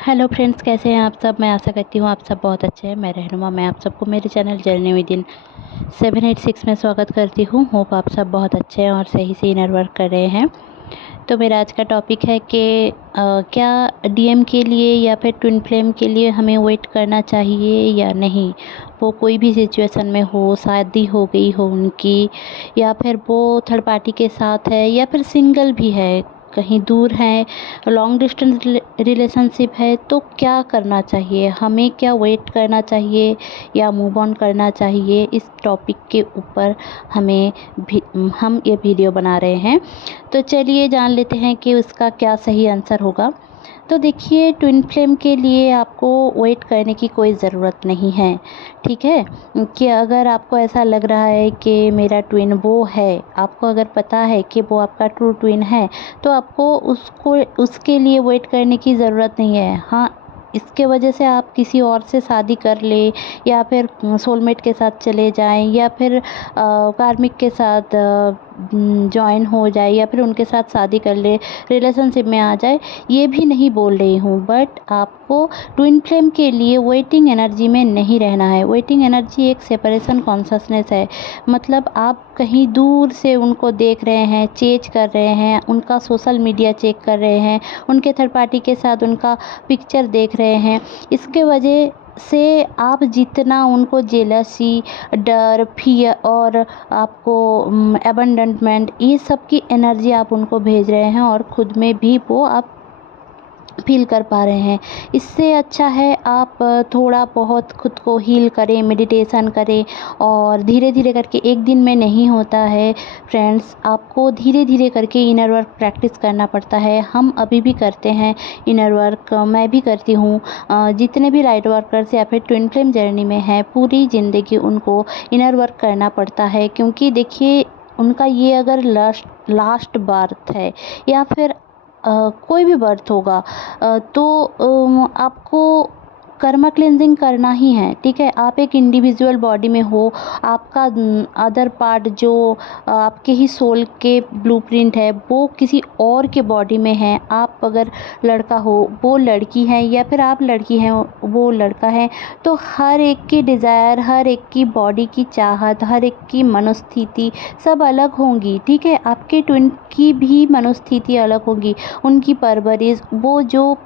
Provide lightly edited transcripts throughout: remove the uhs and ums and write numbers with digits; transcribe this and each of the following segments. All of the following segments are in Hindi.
हेलो फ्रेंड्स, कैसे हैं आप सब। मैं आशा करती हूँ आप सब बहुत अच्छे हैं। मैं रहनुमा, मैं आप सबको मेरे चैनल जर्नी विद इन 786 में स्वागत करती हूँ। होप आप सब बहुत अच्छे हैं और सही से इनर वर्क कर रहे हैं। तो मेरा आज का टॉपिक है कि क्या डीएम के लिए या फिर ट्विन फ्लेम के लिए हमें वेट करना चाहिए या नहीं। वो कोई भी सिचुएशन में हो, शादी हो गई हो उनकी, या फिर वो थर्ड पार्टी के साथ है, या फिर सिंगल भी है, कहीं दूर है, लॉन्ग डिस्टेंस रिलेशनशिप है, तो क्या करना चाहिए हमें। क्या वेट करना चाहिए या मूव ऑन करना चाहिए, इस टॉपिक के ऊपर हमें भी हम ये वीडियो बना रहे हैं। तो चलिए जान लेते हैं कि उसका क्या सही आंसर होगा। तो देखिए, ट्विन फ्लेम के लिए आपको वेट करने की कोई ज़रूरत नहीं है। ठीक है, कि अगर आपको ऐसा लग रहा है कि मेरा ट्विन वो है, आपको अगर पता है कि वो आपका ट्रू ट्विन है, तो आपको उसके लिए वेट करने की ज़रूरत नहीं है। हाँ, इसके वजह से आप किसी और से शादी कर ले, या फिर सोलमेट के साथ चले जाएं, या फिर कार्मिक के साथ जॉइन हो जाए, या फिर उनके साथ शादी कर ले, रिलेशनशिप में आ जाए, ये भी नहीं बोल रही हूँ। बट आपको ट्विन फ्लेम के लिए वेटिंग एनर्जी में नहीं रहना है। वेटिंग एनर्जी एक सेपरेशन कॉन्शसनेस है। मतलब आप कहीं दूर से उनको देख रहे हैं, चेज कर रहे हैं, उनका सोशल मीडिया चेक कर रहे हैं, उनके थर्ड पार्टी के साथ उनका पिक्चर देख रहे हैं। इसके वजह से आप जितना उनको जेलसी, डर, फियर और आपको अबंडनमेंट, ये सब की एनर्जी आप उनको भेज रहे हैं, और खुद में भी वो आप फील कर पा रहे हैं। इससे अच्छा है आप थोड़ा बहुत खुद को हील करें, मेडिटेशन करें, और धीरे धीरे करके, एक दिन में नहीं होता है फ्रेंड्स। आपको धीरे धीरे करके इनर वर्क प्रैक्टिस करना पड़ता है। हम अभी भी करते हैं इनर वर्क, मैं भी करती हूँ। जितने भी लाइट वर्कर्स या फिर ट्विन फ्लेम जर्नी में हैं, पूरी ज़िंदगी उनको इनर वर्क करना पड़ता है। क्योंकि देखिए, उनका ये अगर लास्ट बर्थ है, या फिर कोई भी बर्थ होगा, तो आपको कर्मा क्लेंजिंग करना ही है। ठीक है, आप एक इंडिविजुअल बॉडी में हो, आपका अदर पार्ट जो आपके ही सोल के ब्लूप्रिंट है, वो किसी और के बॉडी में है। आप अगर लड़का हो, वो लड़की है, या फिर आप लड़की हैं, वो लड़का है, तो हर एक की डिज़ायर, हर एक की बॉडी की चाहत, हर एक की मनोस्थिति सब अलग होंगी। ठीक है, आपके ट्विन की भी मनोस्थिति अलग होगी, उनकी परवरिश, वो जो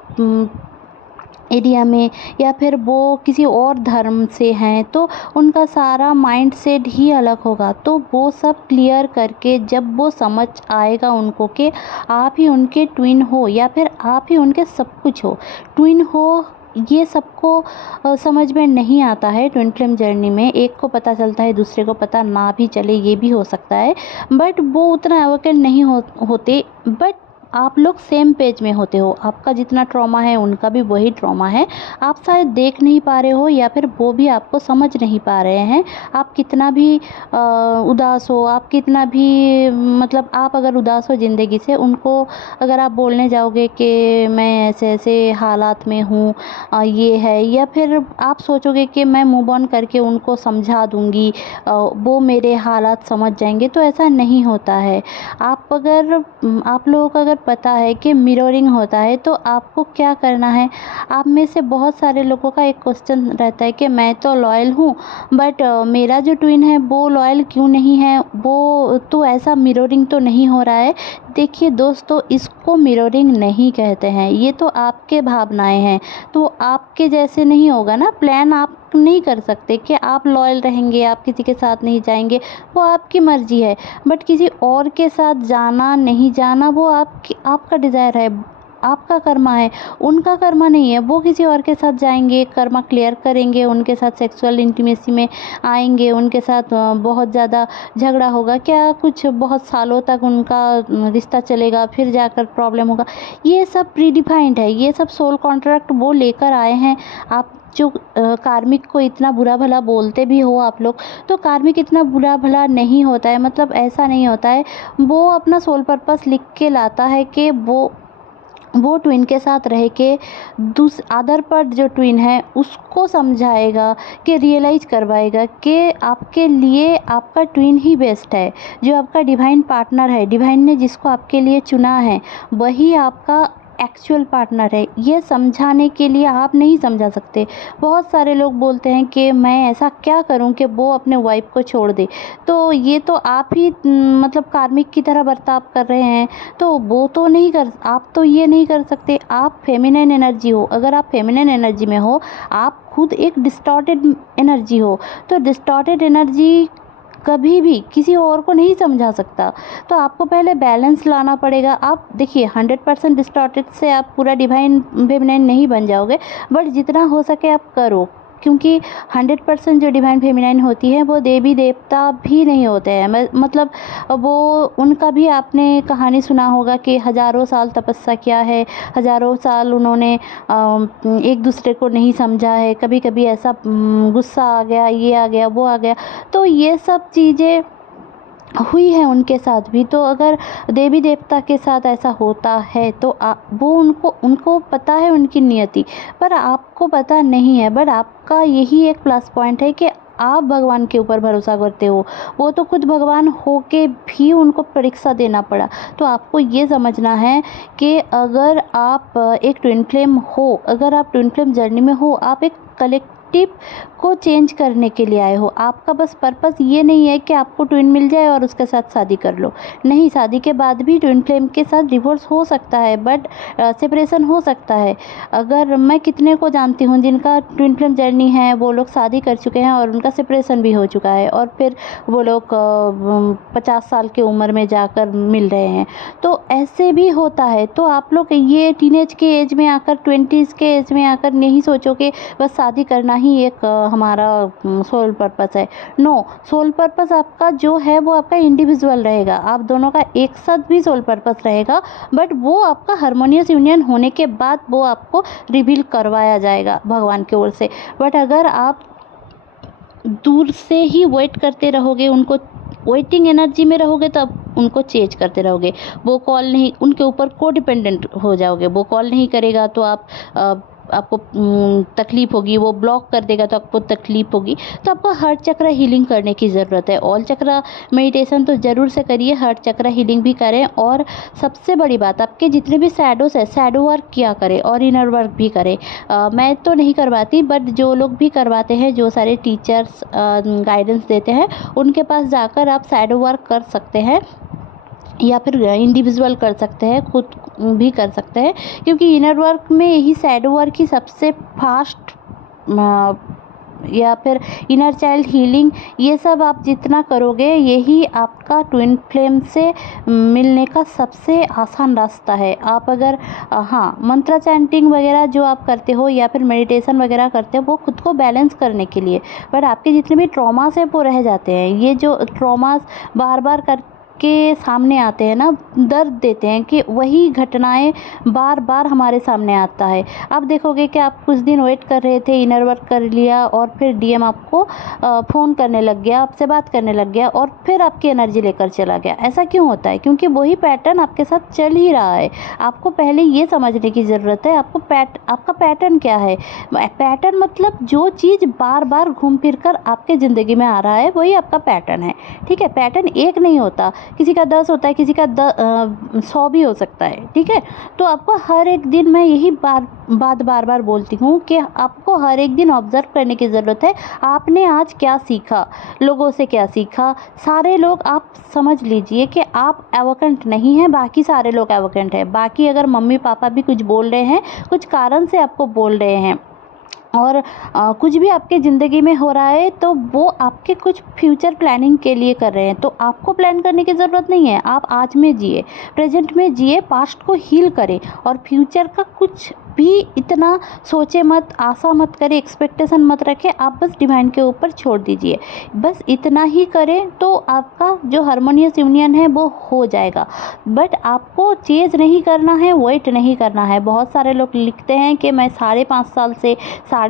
एरिया में, या फिर वो किसी और धर्म से हैं, तो उनका सारा माइंड सेट ही अलग होगा। तो वो सब क्लियर करके जब वो समझ आएगा उनको कि आप ही उनके ट्विन हो, या फिर आप ही उनके सब कुछ हो, ट्विन हो, ये सबको समझ में नहीं आता है। ट्विन फ्लेम जर्नी में एक को पता चलता है, दूसरे को पता ना भी चले, ये भी हो सकता है। बट वो उतना अवेकन नहीं होते। बट आप लोग सेम पेज में होते हो। आपका जितना ट्रॉमा है, उनका भी वही ट्रॉमा है। आप शायद देख नहीं पा रहे हो, या फिर वो भी आपको समझ नहीं पा रहे हैं। आप कितना भी उदास हो, आप कितना भी मतलब आप अगर उदास हो ज़िंदगी से, उनको अगर आप बोलने जाओगे कि मैं ऐसे ऐसे हालात में हूँ, ये है, या फिर आप सोचोगे कि मैं मूव ऑन करके उनको समझा दूँगी, वो मेरे हालात समझ जाएंगे, तो ऐसा नहीं होता है। आप लोगों को अगर पता है कि मिररिंग होता है, तो आपको क्या करना है। आप में से बहुत सारे लोगों का एक क्वेश्चन रहता है कि मैं तो लॉयल हूँ, बट मेरा जो ट्विन है वो लॉयल क्यों नहीं है, वो तो ऐसा मिररिंग तो नहीं हो रहा है। देखिए दोस्तों, इसको मिररिंग नहीं कहते हैं, ये तो आपके भावनाएं हैं। तो आपके जैसे नहीं होगा ना, प्लान आप नहीं कर सकते कि आप लॉयल रहेंगे, आप किसी के साथ नहीं जाएंगे, वो आपकी मर्जी है। बट किसी और के साथ जाना नहीं जाना, वो आपका डिज़ायर है, आपका कर्मा है, उनका कर्मा नहीं है। वो किसी और के साथ जाएंगे, कर्मा क्लियर करेंगे, उनके साथ सेक्सुअल इंटीमेसी में आएंगे, उनके साथ बहुत ज़्यादा झगड़ा होगा, क्या कुछ बहुत सालों तक उनका रिश्ता चलेगा, फिर जाकर प्रॉब्लम होगा। ये सब प्रीडिफाइंड है, ये सब सोल कॉन्ट्रैक्ट वो लेकर आए हैं। आप जो कार्मिक को इतना बुरा भला बोलते भी हो आप लोग, तो कार्मिक इतना बुरा भला नहीं होता है। मतलब ऐसा नहीं होता है। वो अपना सोल पर्पस लिख के लाता है कि वो ट्विन के साथ रह के अदर पर जो ट्विन है उसको समझाएगा, कि रियलाइज़ करवाएगा कि आपके लिए आपका ट्विन ही बेस्ट है। जो आपका डिवाइन पार्टनर है, डिवाइन ने जिसको आपके लिए चुना है, वही आपका एक्चुअल पार्टनर है, ये समझाने के लिए आप नहीं समझा सकते। बहुत सारे लोग बोलते हैं कि मैं ऐसा क्या करूं कि वो अपने वाइफ को छोड़ दे, तो ये तो आप ही मतलब कार्मिक की तरह बर्ताव कर रहे हैं। तो वो तो नहीं कर, आप तो ये नहीं कर सकते। आप फेमिनिन एनर्जी हो, अगर आप फेमिनिन एनर्जी में हो, आप खुद एक डिस्टॉर्टेड एनर्जी हो, तो डिस्टॉर्टेड एनर्जी कभी भी किसी और को नहीं समझा सकता। तो आपको पहले बैलेंस लाना पड़ेगा। आप देखिए 100% डिस्टॉर्टेड से आप पूरा डिवाइन फेमिनाइन नहीं बन जाओगे, बट जितना हो सके आप करो, क्योंकि 100% जो डिवाइन फेमिनाइन होती है वो देवी देवता भी नहीं होते हैं। मतलब वो उनका भी आपने कहानी सुना होगा कि हज़ारों साल तपस्या किया है, हज़ारों साल उन्होंने एक दूसरे को नहीं समझा है। कभी कभी ऐसा गुस्सा आ गया, ये आ गया, वो आ गया, तो ये सब चीज़ें हुई है उनके साथ भी। तो अगर देवी देवता के साथ ऐसा होता है तो वो उनको उनको पता है उनकी नियति, पर आपको पता नहीं है। बट आपका यही एक प्लस पॉइंट है कि आप भगवान के ऊपर भरोसा करते हो। वो तो खुद भगवान हो के भी उनको परीक्षा देना पड़ा। तो आपको ये समझना है कि अगर आप एक ट्विन फ्लेम हो, अगर आप ट्विन फ्लेम जर्नी में हो, आप एक कलेक्टिव को चेंज करने के लिए आए हो। आपका बस पर्पस ये नहीं है कि आपको ट्विन मिल जाए और उसके साथ शादी कर लो। नहीं, शादी के बाद भी ट्विन फ्लेम के साथ डिवोर्स हो सकता है, बट सेपरेशन हो सकता है। अगर मैं कितने को जानती हूँ जिनका ट्विन फ्लेम जर्नी है, वो लोग शादी कर चुके हैं और उनका सेपरेशन भी हो चुका है, और फिर वो लोग 50 साल की उम्र में जाकर मिल रहे हैं। तो ऐसे भी होता है। तो आप लोग ये टीनेज के एज में आकर, 20s के एज में आकर नहीं सोचो कि बस शादी करना ही एक हमारा सोल पर्पस है। नो, सोल पर्पस आपका जो है वो आपका इंडिविजुअल रहेगा। आप दोनों का एक साथ भी सोल पर्पस रहेगा, बट वो आपका हार्मोनियस यूनियन होने के बाद वो आपको रिवील करवाया जाएगा भगवान की ओर से। बट अगर आप दूर से ही वेट करते रहोगे, उनको वेटिंग एनर्जी में रहोगे, तो आप उनको चेंज करते रहोगे। वो कॉल नहीं, उनके ऊपर को डिपेंडेंट हो जाओगे। वो कॉल नहीं करेगा तो आपको तकलीफ़ होगी, वो ब्लॉक कर देगा तो आपको तकलीफ़ होगी। तो आपको हार्ट चक्र हीलिंग करने की ज़रूरत है। ऑल चक्र मेडिटेशन तो ज़रूर से करिए, हार्ट चक्र हीलिंग भी करें, और सबसे बड़ी बात, आपके जितने भी शैडोज़ है, शैडो वर्क किया करें और इनर वर्क भी करें। मैं तो नहीं करवाती, बट जो लोग भी करवाते हैं, जो सारे टीचर्स गाइडेंस देते हैं, उनके पास जाकर आप शैडो वर्क कर सकते हैं, या फिर इंडिविजुअल कर सकते हैं, खुद भी कर सकते हैं। क्योंकि इनर वर्क में यही शैडो वर्क ही सबसे फास्ट, या फिर इनर चाइल्ड हीलिंग, ये सब आप जितना करोगे, यही आपका ट्विन फ्लेम से मिलने का सबसे आसान रास्ता है। आप अगर हाँ, मंत्रा चैंटिंग वगैरह जो आप करते हो, या फिर मेडिटेशन वगैरह करते हो, वो खुद को बैलेंस करने के लिए, बट आपके जितने भी ट्रॉमास है वो रह जाते हैं। ये जो ट्रॉमास बार बार के सामने आते हैं ना, दर्द देते हैं, कि वही घटनाएं बार बार हमारे सामने आता है। आप देखोगे कि आप कुछ दिन वेट कर रहे थे, इनर वर्क कर लिया, और फिर डीएम आपको फ़ोन करने लग गया, आपसे बात करने लग गया, और फिर आपकी एनर्जी लेकर चला गया। ऐसा क्यों होता है? क्योंकि वही पैटर्न आपके साथ चल ही रहा है। आपको पहले ये समझने की ज़रूरत है, आपका पैटर्न क्या है। पैटर्न मतलब जो चीज़ बार बार घूम फिर कर आपके ज़िंदगी में आ रहा है, वही आपका पैटर्न है। ठीक है, पैटर्न एक नहीं होता, किसी का 10 होता है, किसी का 100 भी हो सकता है। ठीक है, तो आपको हर एक दिन, मैं यही बात बार बार बोलती हूँ कि आपको हर एक दिन ऑब्जर्व करने की ज़रूरत है। आपने आज क्या सीखा, लोगों से क्या सीखा। सारे लोग, आप समझ लीजिए कि आप एवोकेंट नहीं हैं, बाकी सारे लोग एवोकेंट हैं। बाकी अगर मम्मी पापा भी कुछ बोल रहे हैं, कुछ कारण से आपको बोल रहे हैं, और कुछ भी आपके ज़िंदगी में हो रहा है, तो वो आपके कुछ फ्यूचर प्लानिंग के लिए कर रहे हैं। तो आपको प्लान करने की ज़रूरत नहीं है। आप आज में जिए, प्रेजेंट में जिए, पास्ट को हील करें, और फ्यूचर का कुछ भी इतना सोचे मत, आशा मत करें, एक्सपेक्टेशन मत रखें। आप बस डिवाइन के ऊपर छोड़ दीजिए। बस इतना ही करें तो आपका जो हार्मोनियस यूनियन है वो हो जाएगा। बट आपको चेंज नहीं करना है, वेट नहीं करना है। बहुत सारे लोग लिखते हैं कि मैं 5.5 साल से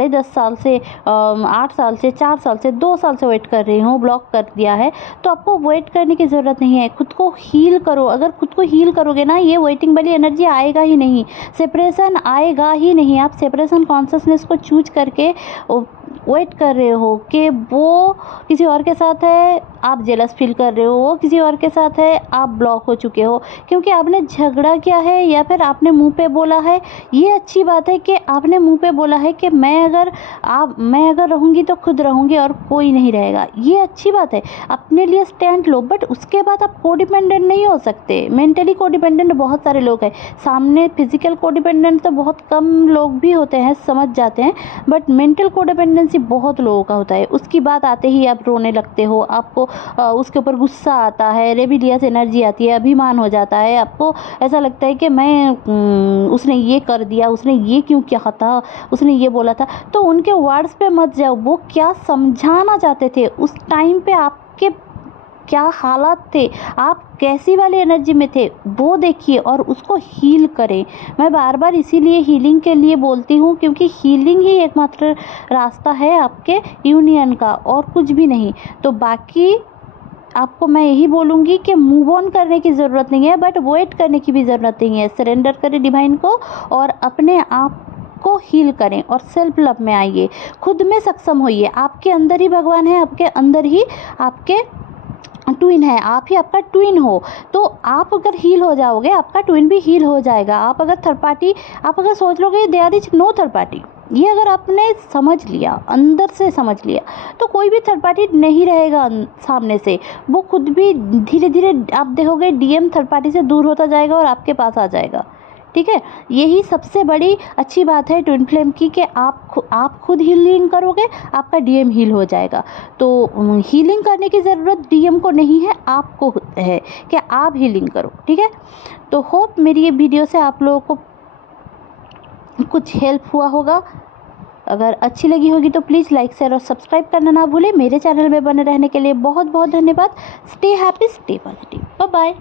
10.5 साल से 8 साल से 4 साल से 2 साल से वेट कर रही हूँ, ब्लॉक कर दिया है, तो आपको वेट करने की ज़रूरत नहीं है। खुद को हील करो। अगर खुद को हील करोगे ना, ये वेटिंग वाली एनर्जी आएगा ही नहीं, सेपरेशन आएगा ही नहीं। आप सेपरेशन कॉन्शियसनेस को चूज करके वेट कर रहे हो कि वो किसी और के साथ है, आप जेलस फील कर रहे हो, वो किसी और के साथ है, आप ब्लॉक हो चुके हो क्योंकि आपने झगड़ा किया है या फिर आपने मुंह पे बोला है। ये अच्छी बात है कि आपने मुंह पे बोला है कि मैं अगर रहूँगी तो खुद रहूँगी और कोई नहीं रहेगा। ये अच्छी बात है, अपने लिए स्टैंड लो, बट उसके बाद आप कोडिपेंडेंट नहीं हो सकते। मेंटली कोडिपेंडेंट बहुत सारे लोग हैं, सामने फिजिकल कोडिपेंडेंट तो बहुत कम लोग भी होते हैं, समझ जाते हैं, बट मेंटल कोडिपेंडेंसी बहुत लोगों का होता है। उसकी बात आते ही आप रोने लगते हो, आपको उसके ऊपर गुस्सा आता है, रेबिलियस एनर्जी आती है, अभिमान हो जाता है, आपको ऐसा लगता है कि उसने ये कर दिया, उसने ये क्यों किया था, उसने ये बोला था। तो उनके वर्ड्स पे मत जाओ, वो क्या समझाना चाहते थे उस टाइम पे, आपके क्या हालात थे, आप कैसी वाली एनर्जी में थे, वो देखिए और उसको हील करें। मैं बार बार इसीलिए हीलिंग के लिए बोलती हूँ क्योंकि हीलिंग ही एकमात्र रास्ता है आपके यूनियन का, और कुछ भी नहीं। तो बाकी आपको मैं यही बोलूँगी कि मूव ऑन करने की ज़रूरत नहीं है, बट वेट करने की भी ज़रूरत नहीं है। सरेंडर करें डिवाइन को और अपने आप को हील करें और सेल्फ लव में आइए, खुद में सक्षम होइए। आपके अंदर ही भगवान है, आपके अंदर ही आपके ट्विन है, आप ही आपका ट्विन हो। तो आप अगर हील हो जाओगे, आपका ट्विन भी हील हो जाएगा। आप अगर सोच लोगे there is no third party, ये अगर आपने समझ लिया, अंदर से समझ लिया, तो कोई भी थर्ड पार्टी नहीं रहेगा सामने से। वो खुद भी धीरे धीरे आप देखोगे डीएम थर्ड पार्टी से दूर होता जाएगा और आपके पास आ जाएगा। ठीक है, यही सबसे बड़ी अच्छी बात है ट्विन फ्लेम की कि आप खुद हीलिंग करोगे, आपका डीएम हील हो जाएगा। तो हीलिंग करने की ज़रूरत डीएम को नहीं है, आपको है कि आप हीलिंग करो। ठीक है, तो होप मेरी ये वीडियो से आप लोगों को कुछ हेल्प हुआ होगा। अगर अच्छी लगी होगी तो प्लीज़ लाइक शेयर और सब्सक्राइब करना ना भूलें। मेरे चैनल में बने रहने के लिए बहुत बहुत धन्यवाद। Stay happy, stay positive, bye bye.